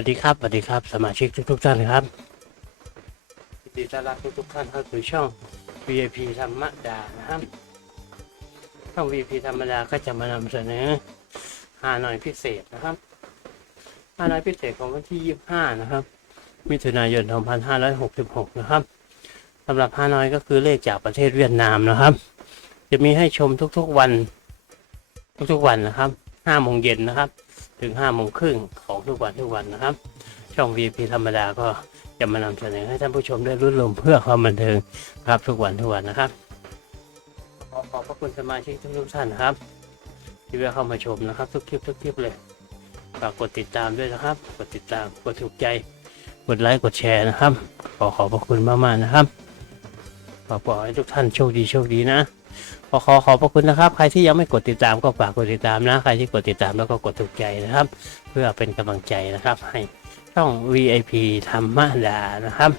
วัสดีครับสวัสดีครับ สมาชิกทุกๆท่านครับยินดีต้อนรับทุกๆท่านเข้าสู่ช่อง VIP ธรรมดานะครับช่อง VIP ธรรมดาก็จะมานำเสนอฮานอยพิเศษนะครับฮานอยพิเศษของวันที่ 25 นะครับ มิถุนายน 2566 นะครับสำหรับฮานอยก็คือเลขจากประเทศเวียดนามนะครับ จะมีให้ชมทุกๆวัน ทุกๆวันนะครับ5โมงเย็นนะครับ ถึง5โมงครึ่งของทุกวันทุกวันนะครับ ช่อง VIP ธรรมดาก็จะมานำเสนอให้ท่านผู้ชมได้รุ่นลมเพื่อความบันเทิงครับทุกวันทุกวันนะครับขอขอบพระคุณสมาชิกทุกท่านนะครับ ที่ได้เข้ามาชมนะครับ ทุกคลิปทุกคลิปเลยฝากกดติดตามด้วยนะครับ กดติดตามกดถูกใจกดไลค์กดแชร์นะครับ ขอขอบพระคุณมากๆนะครับขอขอให้ทุกท่านโชคดีโชคดีนะ ขอขอขอบพระคุณนะครับ ใครที่ยังไม่กดติดตามก็ฝากกดติดตามนะ ใครที่กดติดตามแล้วก็กดถูกใจนะครับ เพื่อเป็นกำลังใจนะครับ ให้ช่อง VIP ธรรมดานะครับ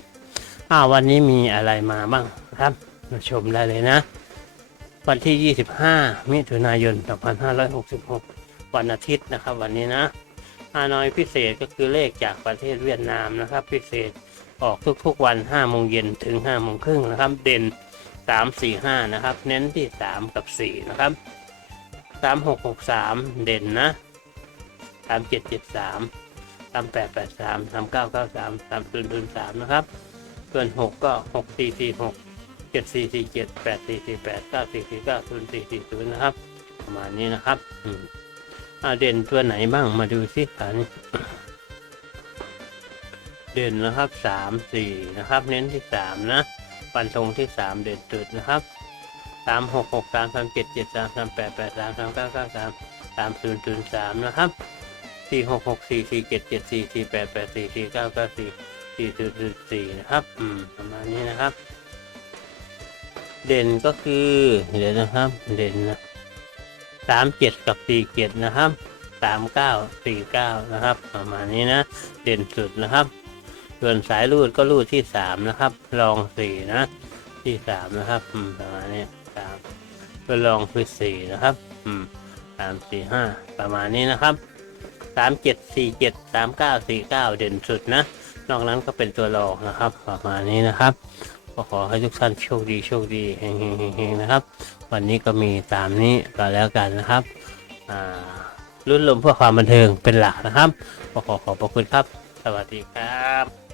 อ้าวันนี้มีอะไรมาบ้างครับมาชมได้เลยนะ วันที่ 25 มิถุนายน 2566 วันอาทิตย์นะครับ วันนี้นะฮานอยพิเศษก็คือเลขจากประเทศเวียดนามนะครับ พิเศษออกทุกๆวัน5โมงเย็นถึง5โมงครึ่งนะครับ เด่น สามสี่ห้านะครับ เน้นที่สามกับสี่นะครับสามหกหกสามเด่นนะสามเจ็ดเจ็ดสามสามแปดแปดสามสามเก้าเก้าสามสามศูนย์ศูนย์สามนะครับ ส่วนหกก็หกสี่สี่หกเจ็ดสี่สี่เจ็ดแปดสี่สี่แปดเก้าสี่สี่เก้าศูนย์สี่สี่ศูนย์นะครับ ประมาณนี้นะครับ อืมเด่นตัวไหนบ้างมาดูสิอันเด่นนะครับสามสี่นะครับ เน้นที่สามนะ ฟันธงที่สามเด่นจุดนะครับสามหกหกสามสามเจ็ดเจ็ดสามสามแปดแปดสามสามเก้าเก้าสามสามศูนย์ศูนย์สามนะครับสี่หกหกสี่สี่เจ็ดเจ็ดสี่สี่แปดแปดสี่สี่เก้าเก้าสี่สี่ศูนย์ศูนย์สี่นะครับ อืม ประมาณนี้นะครับ เด่นก็คือเดี๋ยวนะครับ เด่นนะสามเจ็ดกับสี่เจ็ดนะครับสามเก้าสี่เก้านะครับ ประมาณนี้นะ เด่นสุดนะครับ ส่วนสายรูดก็รูดที่สามนะครับรองสี่นะ ที่สามนะครับอืมประมาณนี้สามก็รองคือสี่นะครับ อืมสามสี่ห้าประมาณนี้นะครับสามเจ็ดสี่เจ็ดสามเก้าสี่เก้าเด่นสุดนะ นอกนั้นก็เป็นตัวรองนะครับ ประมาณนี้นะครับก็ขอให้ทุกท่านโชคดีโชคดีเฮงเฮงเฮงเฮงนะครับ วันนี้ก็มีตามนี้ก็แล้วกันนะครับอ่ารุ่นลมเพื่อความบันเทิงเป็นหลักนะครับก็ขอขอบพระคุณครับ สวัสดีครับ